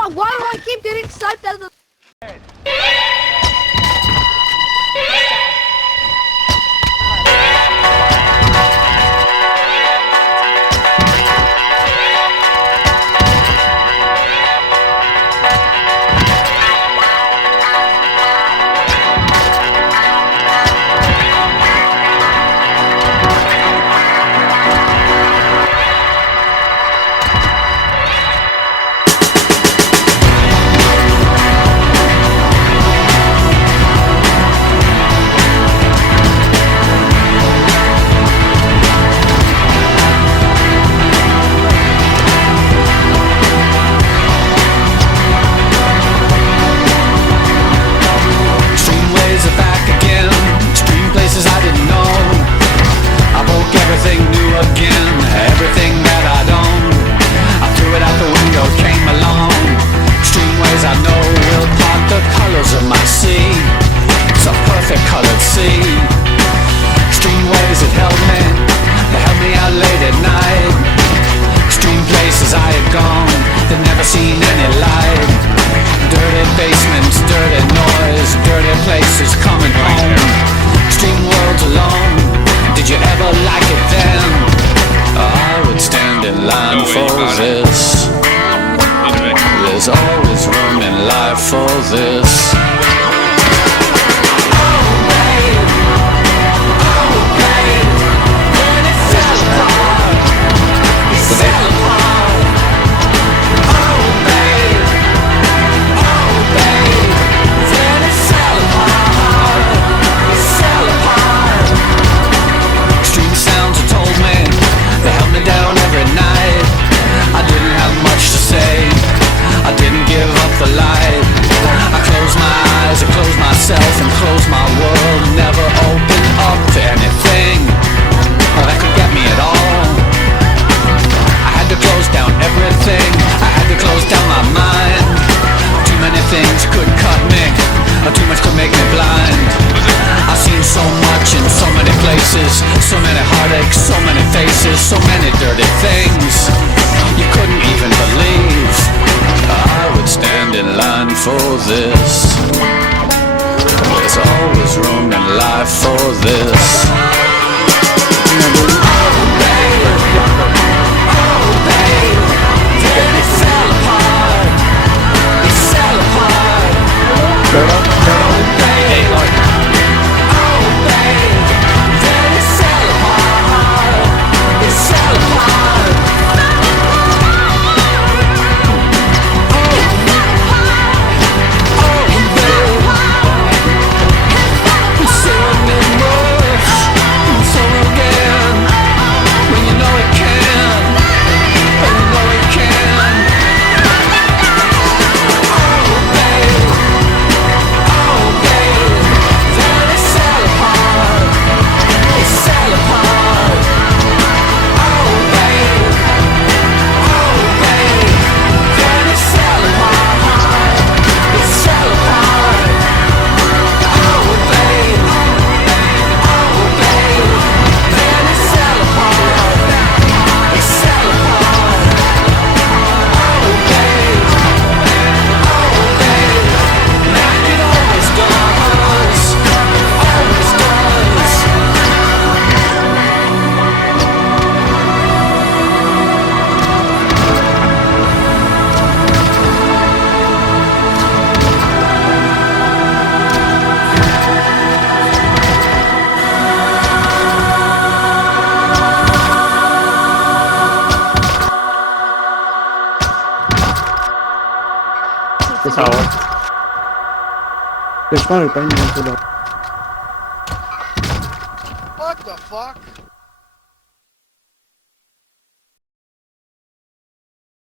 fuck? Why do I keep getting sucked out of the... Everything new again, everything that I'd owned, I threw it out the window, came along. Streamways I know will part the colors of my sea. It's a perfect colored sea. Streamways that held me, they held me out late at night. Extreme places I had gone, they'd never seen any light. Dirty basements, dirty noise, dirty places coming home. Extreme worlds alone. Did you ever like it then? I would stand in line for this. There's always room in life for this. Down every night. I didn't have much to say. I didn't give up the light. I closed my eyes, I closed myself and closed my world. Never opened up to anything that could get me at all. I had to close down everything. I had to close down my mind. Too many things could cut me, too much could make me blind. I've seen so much in so many places, so many heartaches, so many faces, so many dirty things you couldn't even believe. I would stand in line for this. There's always room in life for this. Oh babe, oh babe, then it fell apart. It fell apart. Oh babe. There's probably a bunch of What the fuck?